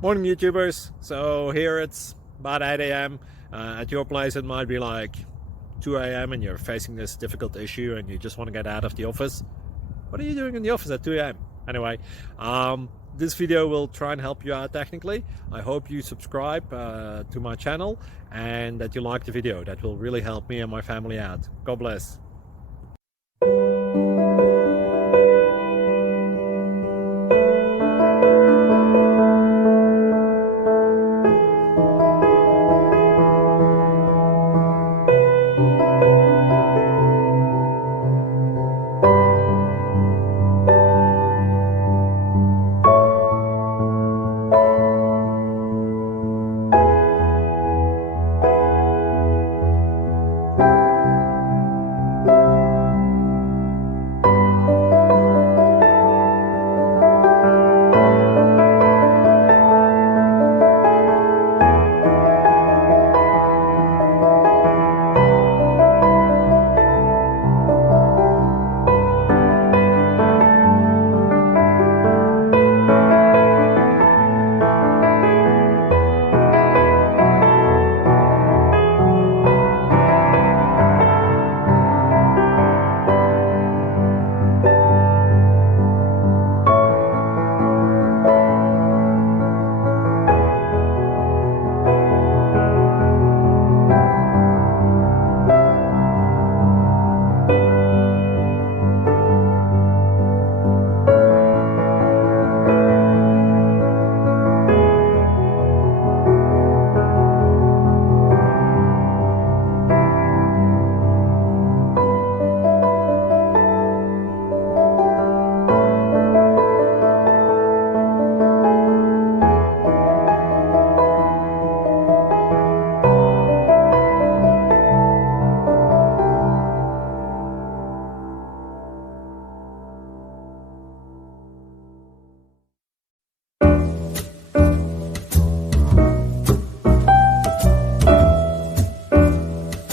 Morning, YouTubers. So here it's about 8 a.m. At your place, it might be like 2 a.m. and you're facing this difficult issue and you just want to get out of the office. What are you doing in the office at 2 a.m.? Anyway, this video will try and help you out technically. I hope you subscribe to my channel and that you like the video. That will really help me and my family out. God bless.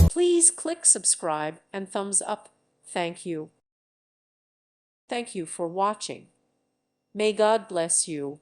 Please click subscribe and thumbs up. Thank you. Thank you for watching. May God bless you.